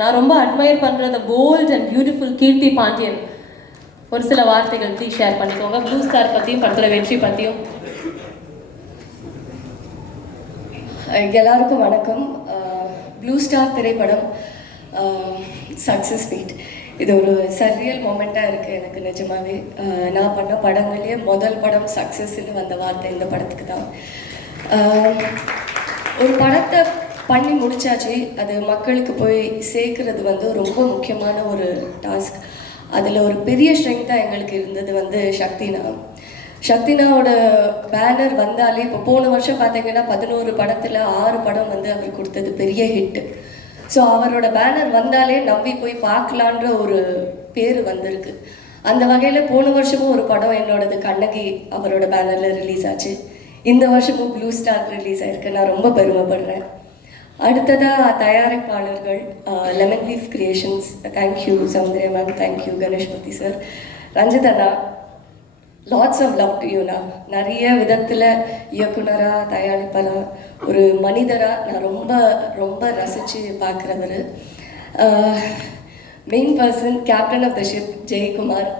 நான் ரொம்ப அட்மையர் பண்ணுற the bold and beautiful கீர்த்தி பாண்டியன் ஒரு சில வார்த்தைகள் ப்ளீஸ் ஷேர் பண்ணிக்கோங்க. ப்ளூ ஸ்டார் பற்றியும் படத்தோட வெற்றி பற்றியும். எல்லாருக்கும் வணக்கம். ப்ளூ ஸ்டார் திரைப்படம் சக்ஸஸ் மீட் இது ஒரு சர்ரியல் மொமெண்ட்டாக இருக்குது எனக்கு நிஜமாவே. நான் பண்ண படங்கள்லேயே முதல் படம் சக்ஸஸ்ன்னு வந்த வார்த்தை இந்த படத்துக்கு தான். ஒரு படத்தை பண்ணி முடிச்சாச்சு, அது மக்களுக்கு போய் சேர்க்கறது வந்து ரொம்ப முக்கியமான ஒரு டாஸ்க். அதில் ஒரு பெரிய ஸ்ட்ரென்த்தாக எங்களுக்கு இருந்தது சக்தினாவோட பேனர் வந்தாலே இப்போ போன வருஷம் பார்த்தீங்கன்னா 11 படத்தில் 6 படம் வந்து அவர் கொடுத்தது பெரிய ஹிட்டு. ஸோ அவரோட பேனர் வந்தாலே நம்பி போய் பார்க்கலான்ற ஒரு பேர் வந்திருக்கு. அந்த வகையில் போன வருஷமும் ஒரு படம் என்னோடது கண்ணகி அவரோட பேனரில் ரிலீஸ் ஆச்சு. இந்த வருஷமும் ப்ளூ ஸ்டார் ரிலீஸ் ஆயிருக்கு. நான் ரொம்ப பெருமைப்படுறேன். அடுத்ததாக தயாரிப்பாளர்கள் lemon leaf creations, thank you Soundarya ma'am, thank you Ganeshpathi sir, Ranjith அண்ணா, லாட்ஸ் ஆஃப் லவ் டு யூண்ணா. நிறைய விதத்தில் இயக்குனராக தயாரிப்பாளராக ஒரு மனிதராக நான் ரொம்ப ரொம்ப ரசித்து பார்க்குறவர். Main person captain of the ship Jayakumar.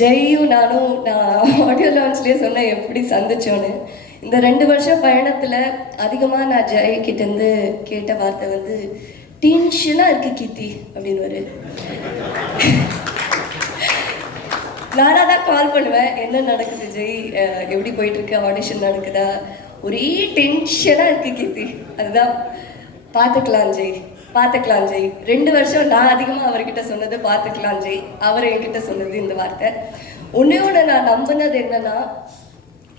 ஜெயும் நானும் நான் ஆடியோ லான்ச்லேயே சொன்னேன் எப்படி சந்திச்சோன்னு. இந்த 2 வருஷம் பயணத்தில் அதிகமாக நான் ஜெயக்கிட்டேருந்து கேட்ட வார்த்தை வந்து டென்ஷனாக இருக்குது கீர்த்தி அப்படின்னு. நானாக தான் கால் பண்ணுவேன், என்ன நடக்குது ஜெய், எப்படி போயிட்டுருக்கு, ஆடிஷன் நடக்குதா, ஒரே டென்ஷனாக இருக்குது கீர்த்தி. அதுதான் பார்த்துக்கலாம் ஜெய் 2 வருஷம் நான் அதிகமாக அவர்கிட்ட சொன்னது பார்த்துக்கலாம் ஜெய், அவர் என்கிட்ட சொன்னது இந்த வார்த்தை. ஒன்று நான் நம்பினது என்னன்னா,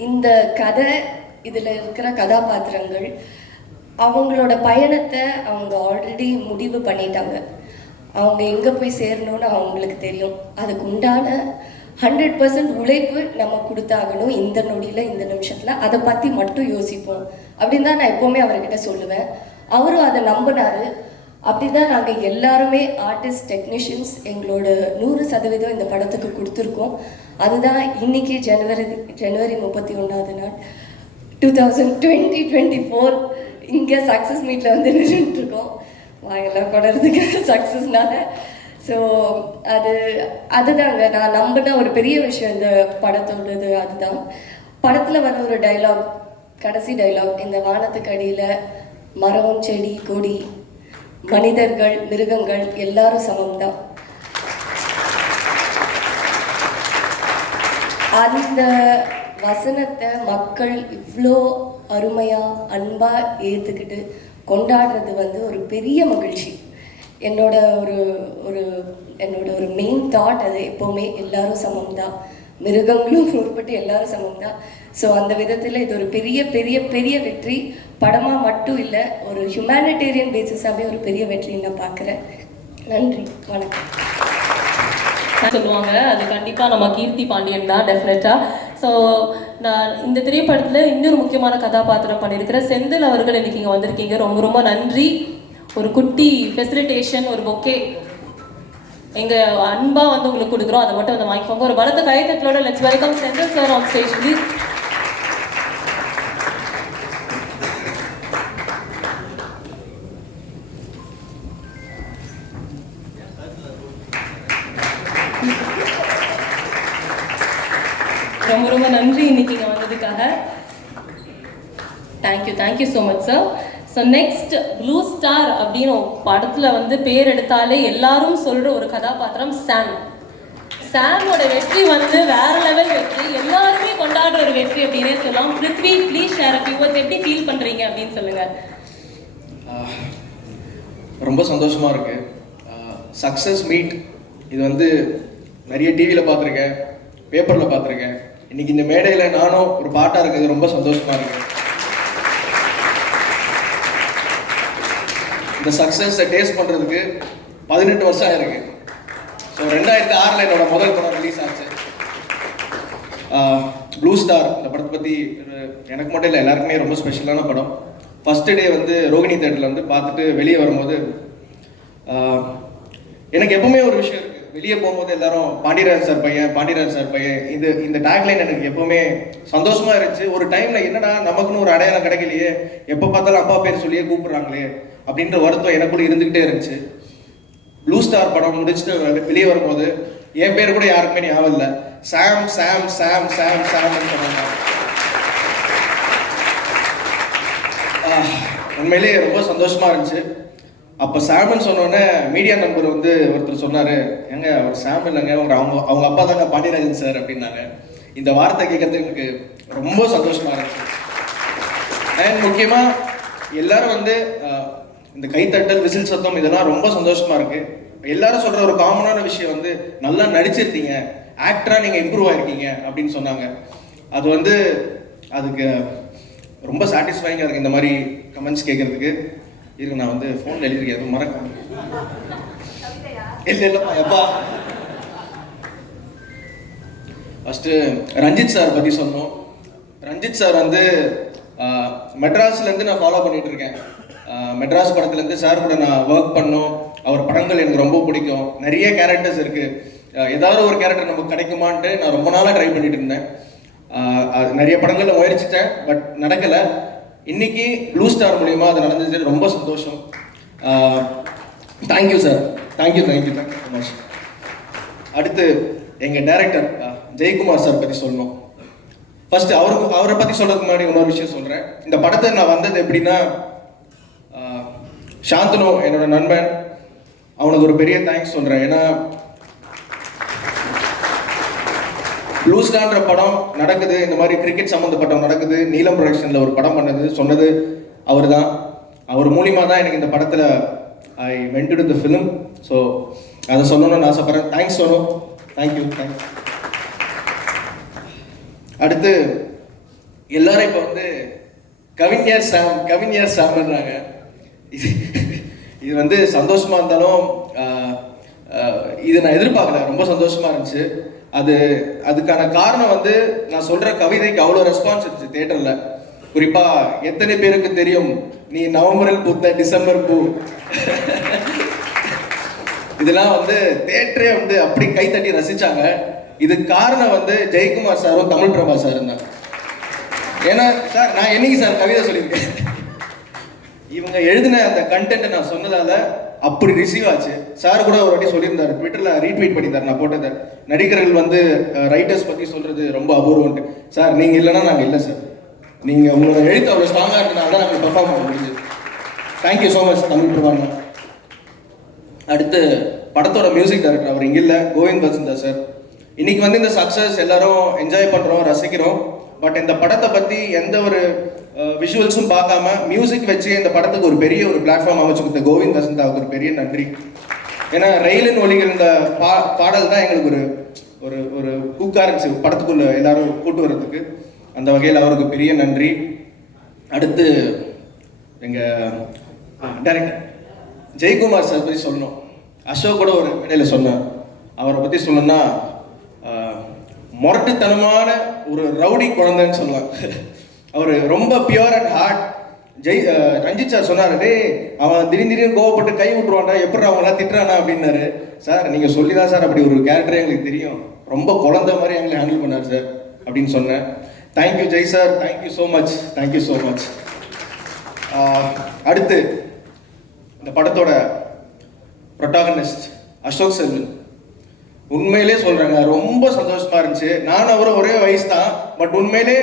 இந்த கதை இதில் இருக்கிற கதாபாத்திரங்கள் அவங்களோட பயணத்தை அவங்க ஆல்ரெடி முடிவு பண்ணிட்டாங்க. அவங்க எங்கே போய் சேரணும்னு அவங்களுக்கு தெரியும். அதுக்கு உண்டான 100% உழைப்பு நம்ம கொடுத்தாகணும் இந்த நொடியில் இந்த நிமிஷத்தில். அதை பற்றி மட்டும் யோசிப்போம் அப்படின்னு தான் நான் எப்போவுமே அவர்கிட்ட சொல்லுவேன். அவரும் அதை நம்பினார். அப்படி தான் நாங்கள் எல்லாருமே ஆர்டிஸ்ட் டெக்னீஷியன்ஸ் எங்களோட 100% இந்த படத்துக்கு கொடுத்துருக்கோம். அதுதான் இன்னைக்கு ஜனவரி 31ஆவது நாள் 2024 இங்கே சக்ஸஸ் மீட்டில் வந்து நின்றுட்டுருக்கோம். வாங்கெல்லாம் கொடறதுக்கு சக்ஸஸ்னால. ஸோ அதுதாங்க நான் நம்பின ஒரு பெரிய விஷயம் இந்த படத்தோடது. அதுதான் படத்தில் வர ஒரு டைலாக், கடைசி டைலாக், இந்த வானத்துக்கு அடியில் மரம் செடி கொடி மனிதர்கள் மிருகங்கள் எல்லாரும் சமம்தான். அந்த வசனத்தை மக்கள் இவ்வளோ அருமையாக அன்பாக ஏற்றுக்கிட்டு கொண்டாடுறது வந்து ஒரு பெரிய மகிழ்ச்சி. என்னோட ஒரு மெயின் தாட் அது எப்போவுமே எல்லாரும் சமம்தான், மிருகங்களும் உட்பட்டு எல்லாரும் சமம்தான். ஸோ அந்த விதத்தில் இது ஒரு பெரிய பெரிய பெரிய வெற்றி. படமாக மட்டும் இல்லை, ஒரு ஹியூமனிடேரியன் பேசிஸாகவே ஒரு பெரிய வெற்றின்னு நான் பார்க்குறேன். நன்றி, வணக்கம். சொல்லுவாங்க அது கண்டிப்பாக நம்ம கீர்த்தி பாண்டியன் தான் டெஃபினட்டாக. ஸோ நான் இந்த திரைப்படத்தில் இன்னொரு முக்கியமான கதாபாத்திரம் பண்ணியிருக்கிற செந்தில் அவர்கள் இன்னைக்கு இங்கே வந்திருக்கீங்க. ரொம்ப ரொம்ப நன்றி. ஒரு குட்டி ஃபெசிலிட்டேஷன், ஒரு பொக்கே எங்கள் அன்பாக வந்து உங்களுக்கு கொடுக்குறோம், அதை மட்டும் வந்து வாங்கிக்கோங்க. ஒரு பலத்த கைத்தட்டலோட let's welcome Senthil sir on stage please. ரொம்ப ரொம்ப நன்றி இன்னைக்கு இங்கே வந்ததுக்காக. Thank you so much sir. So next blue star அப்படின்னு படத்தில் வந்து பேர் எடுத்தாலே எல்லாரும் சொல்கிற ஒரு கதாபாத்திரம் சாமோட வெற்றி வந்து வேற லெவல் வெற்றி, எல்லாருமே கொண்டாடுற ஒரு வெற்றி அப்படின்னே சொல்லலாம். Prithvi please share a few words, எப்படி ஃபீல் பண்ணுறீங்க அப்படின்னு சொல்லுங்கள். ரொம்ப சந்தோஷமாக இருக்குது. சக்ஸஸ் மீட் இது வந்து நிறைய டிவியில் பார்த்துருக்கேன், பேப்பரில் பார்த்துருக்கேன். இன்றைக்கி இந்த மேடையில் நானும் ஒரு பாட்டாக இருக்குது, ரொம்ப சந்தோஷமாக இருக்குது. இந்த சக்ஸஸை டேஸ்ட் பண்ணுறதுக்கு 18 வருஷம் ஆயிருக்கு. ஸோ 2006 என்னோட முதல் படம் ரிலீஸ் ஆச்சு, ப்ளூ ஸ்டார். இந்த படத்தை பற்றி எனக்கு மட்டும் இல்லை எல்லாருக்குமே ரொம்ப ஸ்பெஷலான படம். ஃபஸ்ட்டு டே வந்து ரோகிணி தேட்டரில் வந்து பார்த்துட்டு வெளியே வரும்போது எனக்கு எப்பவுமே ஒரு விஷயம் இருக்குது. வெளியே போகும்போது எல்லாரும் பாண்டியராஜ் சார் பையன் இந்த டேக்லைன் எனக்கு எப்பவுமே சந்தோஷமாக இருந்துச்சு. ஒரு டைமில் என்னடா நமக்குன்னு ஒரு அடையாளம் கிடைக்கலையே, எப்போ பார்த்தாலும் அப்பா பேர் சொல்லியே கூப்பிட்றாங்களே அப்படின்ற வருத்தம் எனக்குள்ள இருந்துக்கிட்டே இருந்துச்சு. ப்ளூ ஸ்டார் படம் முடிச்சுட்டு வெளியே வரும்போது என் பேர் கூட யாருக்குமே ஞாபகம் இல்லை. சாம் சாம் சாம் சாம் சாம்னு சொன்னாங்க. உண்மையிலேயே ரொம்ப சந்தோஷமா இருந்துச்சு. அப்போ சாம்னு சொன்னோடனே மீடியா நம்பர் வந்து ஒருத்தர் சொன்னார், ஏங்க அவர் சாம் இல்லைங்க, அவங்க அப்பா தாங்க பாண்டியராஜன் சார் அப்படின்னாங்க. இந்த வார்த்தை கேட்கறது எனக்கு ரொம்ப சந்தோஷமா இருந்துச்சு. அண்ட் முக்கியமாக எல்லாரும் வந்து இந்த கைத்தட்டல் விசில் சத்தம் இதெல்லாம் ரொம்ப சந்தோஷமா இருக்கு. எல்லாரும் சொல்ற ஒரு காமனான விஷயம் வந்து நல்லா நடிச்சிருக்கீங்க, ஆக்டரா நீங்க இம்ப்ரூவ் ஆயிருக்கீங்க அப்படின்னு சொன்னாங்க. அது வந்து அதுக்கு ரொம்ப சாட்டிஸ்ஃபைங்காக இருக்கு இந்த மாதிரி கமெண்ட்ஸ் கேட்கறதுக்கு. இருக்கு, நான் வந்து ஃபோனில் எழுதியிருக்கேன், எதுவும் மறக்காம. இல்லைப்பா எப்பா. ஃபஸ்ட்டு ரஞ்சித் சார் பற்றி சொன்னோம். ரஞ்சித் சார் வந்து மெட்ராஸ்லேருந்து நான் ஃபாலோ பண்ணிட்டு இருக்கேன். மெட்ராஸ் படத்துலேருந்து சார் கூட நான் ஒர்க் பண்ணோம். அவர் படங்கள் எனக்கு ரொம்ப பிடிக்கும். நிறைய கேரக்டர்ஸ் இருக்குது. ஏதாவது ஒரு கேரக்டர் நமக்கு கிடைக்குமான்ட்டு நான் ரொம்ப நாளாக ட்ரை பண்ணிட்டு இருந்தேன். நிறைய படங்களில் முயற்சித்தேன், பட் நடக்கலை. இன்னைக்கு ப்ளூ ஸ்டார் மூலிமா அது நடந்தது, ரொம்ப சந்தோஷம். Thank you sir, thank you thank you thank you so much. அடுத்து எங்கள் டைரக்டர் ஜெயக்குமார் சார் பற்றி சொல்லணும். ஃபர்ஸ்ட் அவரை பற்றி சொல்றதுக்கு முன்னாடி இன்னொரு விஷயம் சொல்கிறேன். இந்த படத்தை நான் வந்தது எப்படின்னா, சாந்தனு என்னோட நண்பன், அவனுக்கு ஒரு பெரிய தேங்க்ஸ் சொல்கிறேன். ஏன்னா ப்ளூ ஸ்டார்ன்ற படம் நடக்குது, இந்த மாதிரி கிரிக்கெட் சம்மந்தப்பட்ட நடக்குது, நீலம் ப்ரொடக்ஷனில் ஒரு படம் சொன்னது அவர் தான். அவர் மூலிமா தான் எனக்கு இந்த படத்தில் I went to the film. So அதை சொல்லணும்னு ஆசைப்பட்றேன். தேங்க்ஸ் சொல்லணும். Thank you thanks. அடுத்து எல்லாரும் இப்போ வந்து கவிஞர் சாம்ன்றாங்க. இது வந்து சந்தோஷமா இருந்தாலும் இது நான் எதிர்பார்க்கல, ரொம்ப சந்தோஷமா இருந்துச்சு. அதுக்கான காரணம் வந்து நான் சொல்ற கவிதைக்கு அவ்வளோ ரெஸ்பான்ஸ் இருந்துச்சு தியேட்டர்ல. குறிப்பா எத்தனை பேருக்கு தெரியும் நீ நவம்பரில் பூத்த டிசம்பர் பூ, இதெல்லாம் வந்து தியேட்டரே வந்து அப்படி கைத்தட்டி ரசிச்சாங்க. இதுக்கு காரணம் வந்து ஜெயக்குமார் சாரும் தமிழ் பிரபா சாரும் தான். ஏன்னா சார் நான் என்னைக்கு சார் கவிதை சொல்லியிருக்கேன், இவங்க எழுதின அந்த கண்டென்ட்டை நான் சொன்னதால அப்படி ரிசீவ் ஆச்சு. சார் கூட ஒரு வாட்டி சொல்லியிருந்தாரு, ட்விட்டரில் ரீட்வீட் பண்ணியிருந்தார் நான் போட்டதை. நடிகர்கள் வந்து ரைட்டர்ஸ் பற்றி சொல்கிறது ரொம்ப அபூர்வம்ட்டு. சார் நீங்கள் இல்லைன்னா நாங்கள் இல்லை சார், நீங்கள் உங்களோட எழுத்து அவ்வளோ ஸ்ட்ராங்காக இருக்கிறனால தான் நாங்கள் பெர்ஃபார்ம் பண்ண முடியுது. தேங்க்யூ ஸோ மச் தமிழ் பிரபாங்க. அடுத்து படத்தோட மியூசிக் டைரக்டர், அவர் இங்கே இல்லை, கோவிந்த் வசந்தா சார். இன்னைக்கு வந்து இந்த சக்ஸஸ் எல்லாரும் என்ஜாய் பண்ணுறோம், ரசிக்கிறோம். பட் இந்த படத்தை பற்றி எந்த ஒரு விஷுவல்ஸும் பார்க்காம மியூசிக் வச்சு இந்த படத்துக்கு ஒரு பெரிய ஒரு பிளாட்ஃபார்ம் அமைச்சு கொடுத்த கோவிந்த் வசந்தாவுக்கு ஒரு பெரிய நன்றி. ஏன்னா ரயிலின் ஒலிகள் இந்த பாடல் தான் எங்களுக்கு ஒரு ஒரு ஒரு ஹூக்காக இருந்துச்சு படத்துக்குள்ள எல்லாரும் கூட்டு வர்றதுக்கு. அந்த வகையில் அவருக்கு பெரிய நன்றி. அடுத்து எங்கள் டைரக்டர் ஜெயக்குமார் சார் பற்றி சொல்லணும். அசோக் கூட ஒரு இடையில சொன்னேன். அவரை பற்றி சொல்லணும்னா முரட்டுத்தனமான ஒரு ரவுடி குழந்தைன்னு சொல்லலாம். அவர் ரொம்ப pure and heart. Ranjith sir சொன்னார், டே அவன் திடீர்னு கோவப்பட்டு கை விட்டுருவான்டா, எப்படி அவங்களாம் திட்டுறானா அப்படின்னாரு. சார் நீங்கள் சொல்லி தான் சார் அப்படி ஒரு கேரக்டரே எங்களுக்கு தெரியும், ரொம்ப குழந்தை மாதிரி எங்களை ஹேண்டில் பண்ணார் சார் அப்படின்னு சொன்னேன். Thank you Jai sir, thank you so much, thank you so much. அடுத்து இந்த படத்தோட ப்ரொட்டாகனிஸ்ட் அசோக் செல்வன். உண்மையிலே சொல்கிறேங்க, ரொம்ப சந்தோஷமா இருந்துச்சு. நானும் அவரும் ஒரே வயசு தான், பட் உண்மையிலே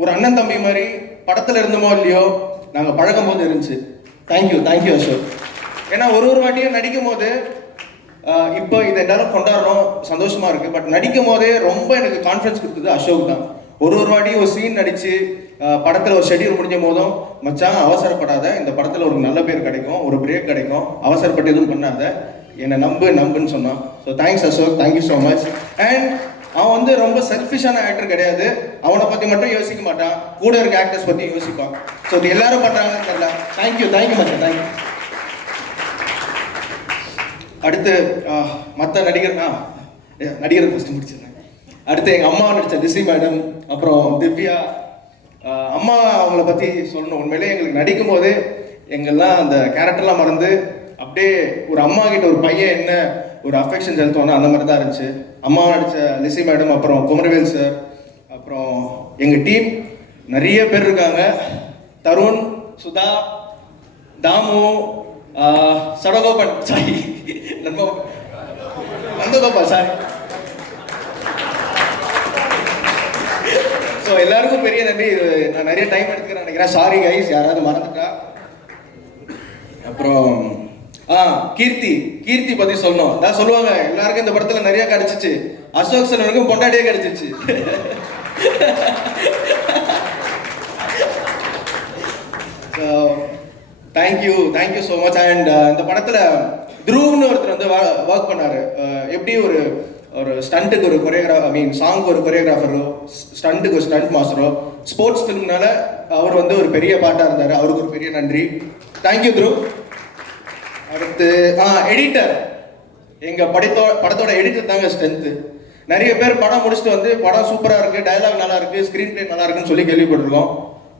ஒரு அண்ணன் தம்பி மாதிரி படத்தில் இருந்தோமோ இல்லையோ நாங்கள் பழகும் போது இருந்துச்சு. Thank you thank you Ashok. ஏன்னா ஒரு வாட்டியும் நடிக்கும் போது இப்போ இதை எல்லாரும் கொண்டாடுறோம், சந்தோஷமா இருக்கு. பட் நடிக்கும் போதே ரொம்ப எனக்கு கான்ஃபிடன்ஸ் கொடுத்தது அசோக் தான். ஒரு வாட்டியும் ஒரு சீன் நடிச்சு படத்தில் ஒரு ஷெட்யூல் முடிஞ்ச போதும், மச்சான் அவசரப்படாத, இந்த படத்தில் ஒரு நல்ல பேர் கிடைக்கும், ஒரு பிரேக் கிடைக்கும், அவசரப்பட்டு எதுவும் பண்ணாத, என்னை நம்புன்னு சொன்னான். So thanks Ashok, thank you so much. And அவன் வந்து ரொம்ப செல்ஃபிஷான ஆக்டர் கிடையாது. அவனை பற்றி மட்டும் யோசிக்க மாட்டான், கூட இருக்க ஆக்டர்ஸ் பற்றி யோசிப்பான். ஸோ இது எல்லாரும் பண்ணுறாங்கன்னு தெரியல. தேங்க்யூ தேங்க்யூ மச்சான், தேங்க்யூ. அடுத்து மற்ற நடிகர் ஃபஸ்ட்டு முடிச்சிடுறேன். அடுத்து எங்கள் அம்மா நடித்த லிசி மேடம், அப்புறம் திவ்யா அம்மா, அவங்கள பற்றி சொல்லணும். உண்மையிலே எங்களுக்கு நடிக்கும் போது எங்கெல்லாம் அந்த கேரக்டர்லாம் மறந்து அப்படியே ஒரு அம்மா கிட்ட ஒரு பையன் என்ன ஒரு அஃபெக்ஷன் செலுத்துவோன்னா அந்த மாதிரி தான் இருந்துச்சு. அம்மாவை நடித்த லிசி மேடம், அப்புறம் குமரவேல் சார், அப்புறம் எங்கள் டீம் நிறைய பேர் இருக்காங்க. தருண், சுதா, தாமு, சடகோபன், சாய், நம்ம நந்தகோபால் சார். ஸோ எல்லாருக்கும் பெரிய நன்றி. நான் நிறைய டைம் எடுத்துக்கிறேன் நினைக்கிறேன். சாரி கைஸ், யாராவது மறந்துட்டா. அப்புறம் கீர்த்தி பத்தி சொல்லணும். அதான் சொல்லுவாங்க எல்லாருக்கும் இந்த படத்துல நிறைய கிடைச்சிச்சு, அசோக் செல்வனுக்கும் பொண்டாட்டியே கிடைச்சிச்சு. Thank you so much. அண்ட் இந்த படத்துல த்ரூவ்னு ஒருத்தர் வந்து ஒர்க் பண்ணாரு. எப்படி ஒரு ஸ்டண்ட்டுக்கு ஒரு கொரியோகிராஃபர், சாங்க்கு ஒரு கொரியோகிராஃபரோ, ஸ்டண்ட்டுக்கு ஒரு ஸ்டண்ட் மாஸ்டரோ, ஸ்போர்ட்ஸ் ஃபிலிம்னால அவர் வந்து ஒரு பெரிய பாட்டாக இருந்தார். அவருக்கு ஒரு பெரிய நன்றி. தேங்க்யூ த்ரூவ். அடுத்து எடிட்டர். எங்கள் படத்தோட எடிட்டர் தாங்க ஸ்ட்ரென்த்து. நிறைய பேர் படம் முடிச்சுட்டு வந்து படம் சூப்பராக இருக்குது, டயலாக் நல்லா இருக்குது, ஸ்க்ரீன் பிளே நல்லா இருக்குன்னு சொல்லி கேள்விப்பட்டிருக்கோம்.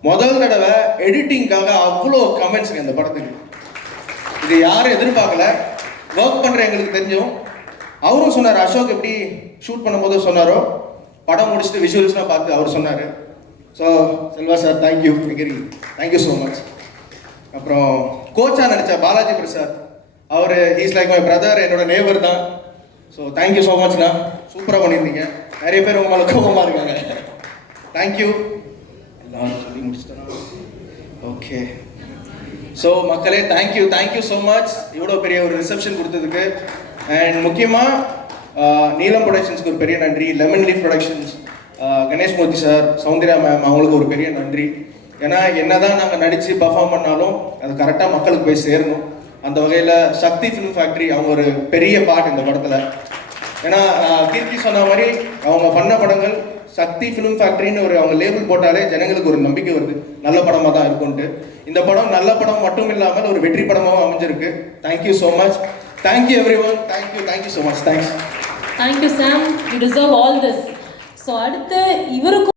முதல் தடவை எடிட்டிங்காக அவ்வளோ கமெண்ட்ஸுங்க இந்த படத்துக்கு. இது யாரும் எதிர்பார்க்கல. ஒர்க் பண்ணுற எங்களுக்கு தெரிஞ்சோம். அவரும் சொன்னார், அசோக் எப்படி ஷூட் பண்ணும்போது சொன்னாரோ, படம் முடிச்சுட்டு விஷுவல்ஸ்லாம் பார்த்து அவர் சொன்னார். So Selva sir, thank you so much. அப்புறம் கோச்சா நடித்த பாலாஜி பிரசாத், அவர் இஸ் லைக் மை பிரதர், என்னோட நேபர் தான். ஸோ தேங்க்யூ ஸோ மச்ண்ணா, சூப்பராக பண்ணியிருந்தீங்க. நிறைய பேர் உங்களை கோபமாக இருக்காங்க. தேங்க்யூ. எல்லாரும் சொல்லி முடிச்சுட்டேன்னா ஓகே. ஸோ மக்களே, தேங்க்யூ ஸோ மச் இவ்வளோ பெரிய ஒரு ரிசப்ஷன் கொடுத்ததுக்கு. அண்ட் முக்கியமாக நீலம் ப்ரொடக்ஷன்ஸ்க்கு ஒரு பெரிய நன்றி, லெமன் லீஃப் ப்ரொடக்ஷன்ஸ், கணேஷ் மூர்த்தி சார், சௌந்தர்யா மேம், அவங்களுக்கு ஒரு பெரிய நன்றி. ஏன்னா என்னதான் நாங்கள் நடித்து பர்ஃபார்ம் பண்ணாலும் அது கரெக்டாக மக்களுக்கு போய் சேரணும். அந்த வகையில் சக்தி ஃபிலிம் ஃபேக்ட்ரி அவங்க ஒரு பெரிய பார்ட் இந்த படத்தில். ஏன்னா கீர்த்தி சொன்ன மாதிரி அவங்க பண்ண படங்கள் சக்தி ஃபிலிம் ஃபேக்ட்ரின்னு அவங்க லேபிள் போட்டாலே ஜனங்களுக்கு ஒரு நம்பிக்கை வருது, நல்ல படமாக தான் இருக்கும்ட்டு. இந்த படம் நல்ல படம் மட்டும் இல்லாமல் ஒரு வெற்றி படமாகவும் அமைஞ்சிருக்கு. Thank you so much. Thank you every one. Thank you so much. Thanks. Thank you Sam, you deserve all this. So அடுத்து இவருக்கும்